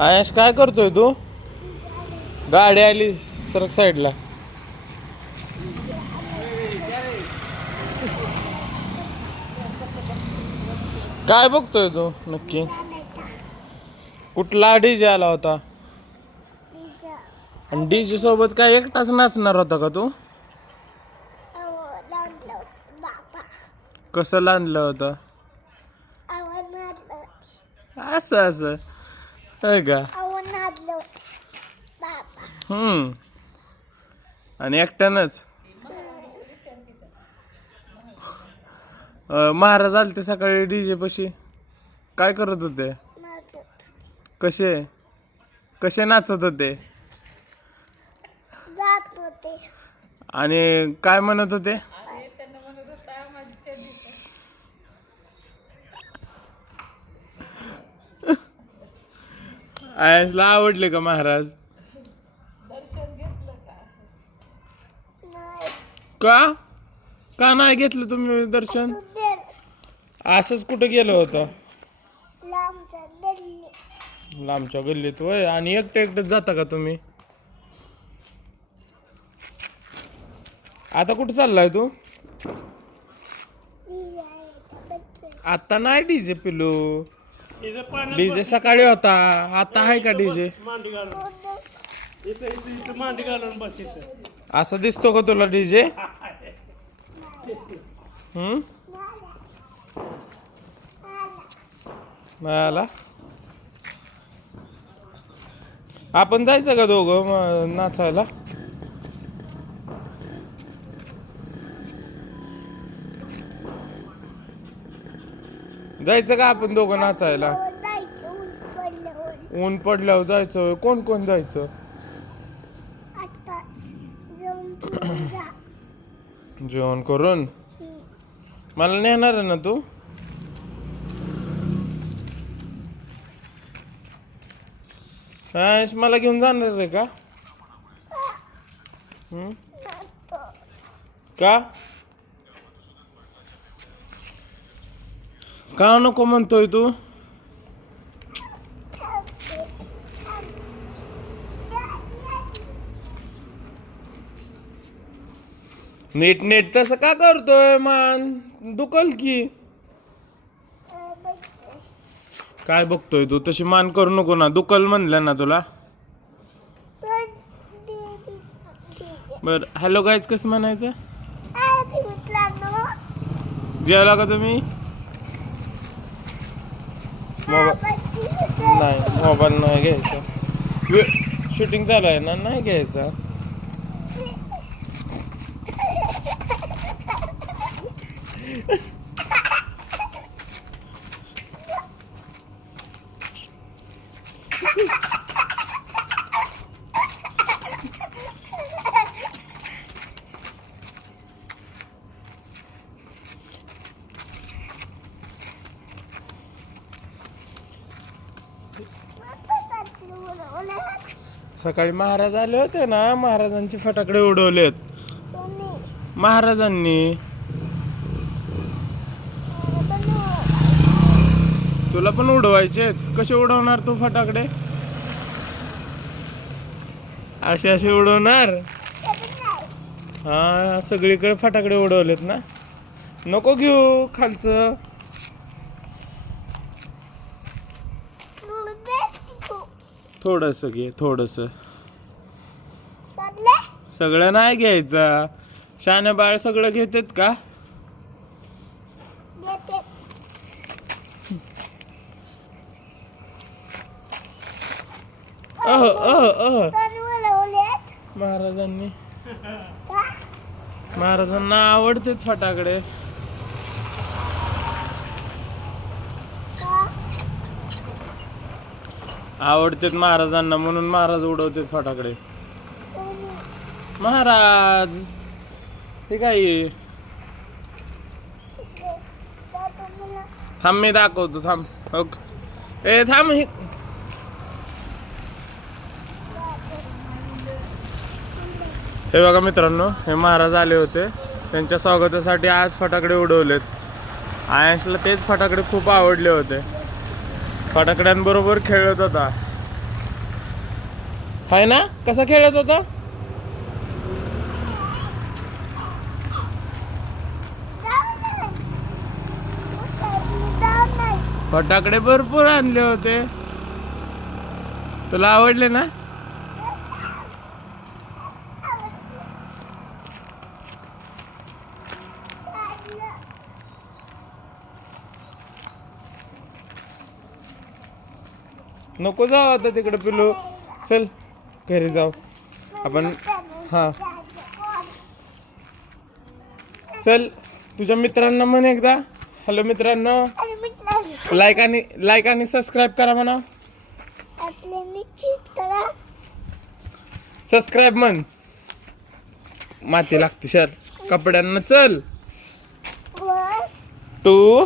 आयश काय करतोय तू? गाडी आली सरक साईडला. काय बघतोय तू नक्की? कुठला डीजे आला होता? आणि डीजे सोबत काय एकटाच नाचणार होता का तू? कसं लांडलं होतं? असं असं होय का? आणि एकट्यानंच महाराज आलते सकाळी डीजे पशी. काय करत होते? कसे कसे नाचत होते? आणि काय म्हणत होते? आयसला आवडले का महाराज? का का नाही घेतलं तुम्ही दर्शन? असंच कुठं गेलं होतं? लांबच्या गल्लीत होय. आणि एकटं एकटंच जाता का तुम्ही? आता कुठं चाललाय तू? आता नाही डीजे पिलू. डीजे सकाळी होता, आता आहे का डीजे? असं दिसतो का तुला डीजे? आला. आपण जायचं का दोघं नाचायला? जायचं का आपण दोघं नाचायला? ऊन पडल्यावर जायचं. कोण कोण जायचं? जेवण करून मला नेणार आहे ना तू? मला घेऊन जाणार आहे का? का का नको म्हणतोय तू? नीट नीट तसं का करतोय? मान दुखल की. काय बघतोय तू? तशी मान करू नको ना, दुखल म्हणलं ना तुला. बर हॅलो गाईज कसं म्हणायचं? जेवला का तुम्ही? नाही मोबाईल नाही घ्यायचा. शूटिंग चालू आहे ना, नाही घ्यायचा. सकाळी महाराज आले होते ना, महाराजांचे फटाकडे उडवलेत महाराजांनी. तुला पण उडवायचे? कसे उडवणार तू फटाकडे? असे असे उडवणार? हा सगळीकडे फटाकडे उडवलेत ना. नको घेऊ खालचं. थोडस घे थोडस. सगळं नाही घ्यायचं. शाने बाळ सगळं घेतात का? महाराजांना आवडतात फटाकडे. आवडतात महाराजांना म्हणून महाराज उडवतात फटाकडे. महाराज ठीक आहे. थांब मी दाखवतो थांब. ओके थांब. हे बघा मित्रांनो, हे महाराज आले होते. त्यांच्या स्वागतासाठी आज फटाकडे उडवलेत. आयशला तेच फटाकडे खूप आवडले होते. फटाकड्यांबरोबर खेळत होता. हाय ना? कसा खेळत होता? फटाकडे भरपूर आणले होते. तुला आवडले ना? नको जाऊ आता तिकडे पिलू. चल घरी जाऊ आपण. हा चल, तुझ्या मित्रांना म्हण एकदा हॅलो मित्रांनो. लाईक आणि सबस्क्राईब करा म्हणा. सबस्क्राईब म्हण. माती लागते सर कपड्यांना. चल 2